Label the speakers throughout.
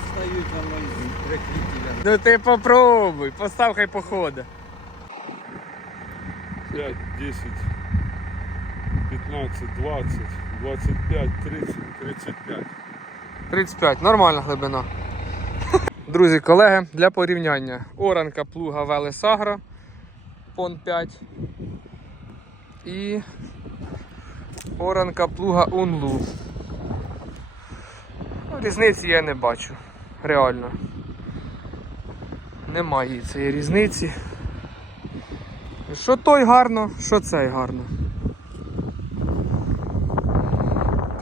Speaker 1: стають воно із прикріпіля.
Speaker 2: Ну ти попробуй, постав хай походи.
Speaker 3: 5, 10, 15, 20, 25, 30, 35.
Speaker 2: 35, нормальна глибина. Друзі, колеги, для порівняння. Оранка плуга Велес Агро, пон 5. І оранка плуга Унлу. Ну, різниці я не бачу. Реально. Немає цієї різниці. Що той гарно, що цей гарно.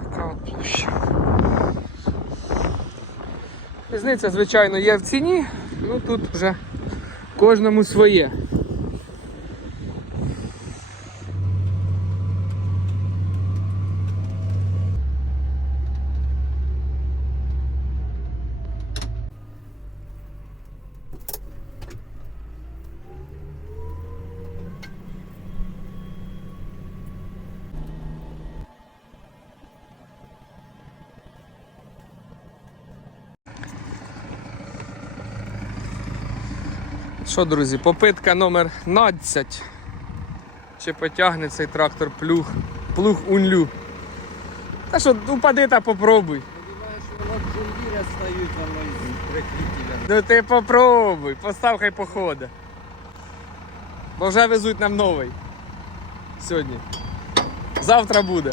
Speaker 2: Така от площа. Різниця, звичайно, є в ціні, ну тут вже кожному своє. Що, друзі, попитка номер 12. Чи потягне цей трактор плуг, плуг унлю. Та що, упади та попробуй. Ну ти попробуй, постав хай походи. Бо вже везуть нам новий. Сьогодні. Завтра буде.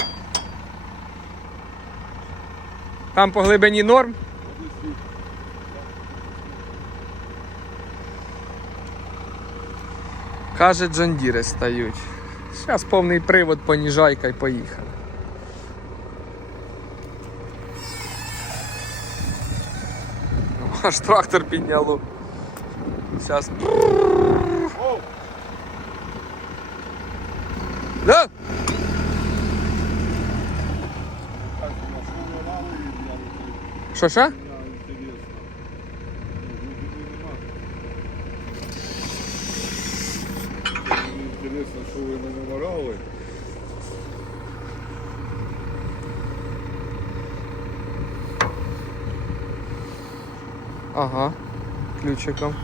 Speaker 2: Там по глибині норм. Каже, джондіри стають. Зараз повний привод, поніжайка і поїхали. Ну, Аж трактор підняло. Зараз. Да?
Speaker 3: Так, машину рано і я не
Speaker 2: Що що?
Speaker 3: Що ви не наморали.
Speaker 2: Ага. Ключиком.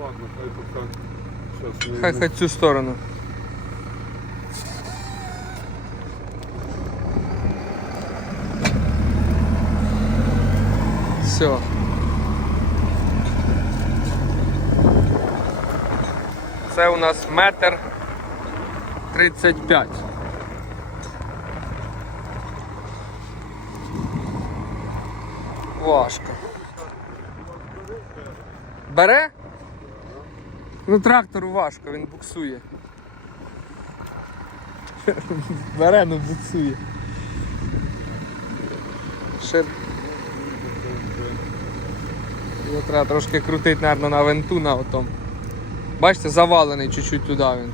Speaker 3: Ладно, хай пока сейчас
Speaker 2: Хай хоч цю сторону. Все. Це у нас метр 35. Важко. Бере? Ну трактору важко, він буксує. Бере, ну буксує. Ще... Його треба трошки крутити, мабуть, на винту на отом. Бачите, завалений чуть-чуть туди він.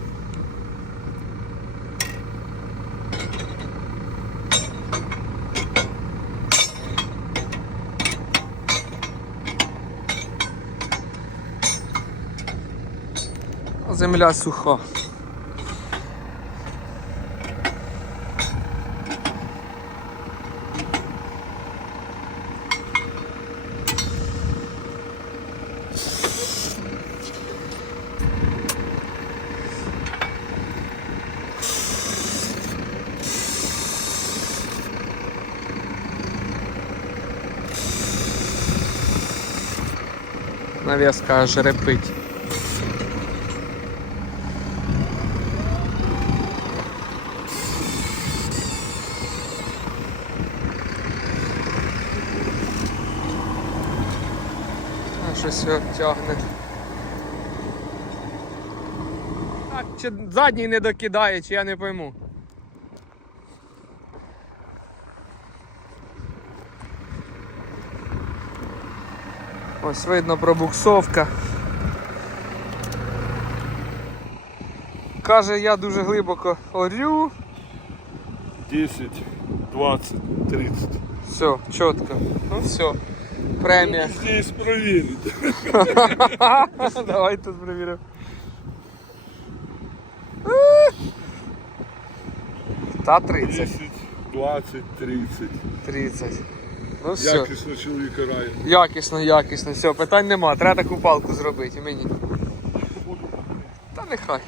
Speaker 2: Земля суха. Нав'язка аж репить. Щось тягне. А чи задній не докидає, чи я не пойму. Ось видно пробуксовка. Каже, я дуже глибоко орю.
Speaker 3: 10, 20, 30.
Speaker 2: Все, чітко. Ну все. Премія.
Speaker 3: Здесь провірити.
Speaker 2: Давай тут перевіримо. Та 30.
Speaker 3: 10, 20, 30.
Speaker 2: 30. Ну все.
Speaker 3: Якісно чоловіка рає.
Speaker 2: Якісно, якісно. Все, питань нема. Треба таку палку зробити і мені. Та нехай.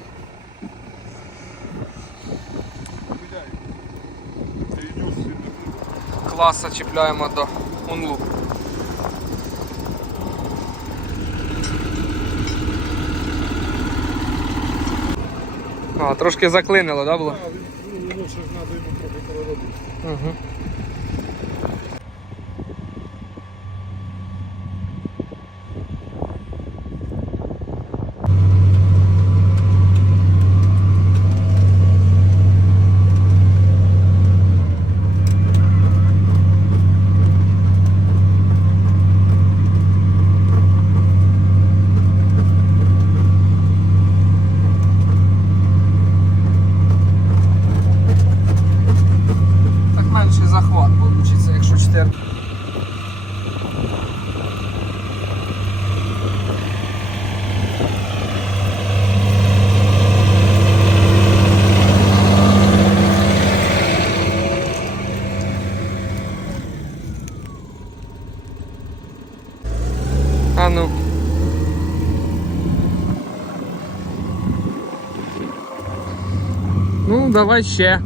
Speaker 2: Класа чіпляємо до унлу. А, трошки заклинило, да, було?
Speaker 3: Він, ну, ще ж треба йому трохи переробити.
Speaker 2: Угу. Так менший захват вийде, якщо 4. А ну. Ну, давай ще.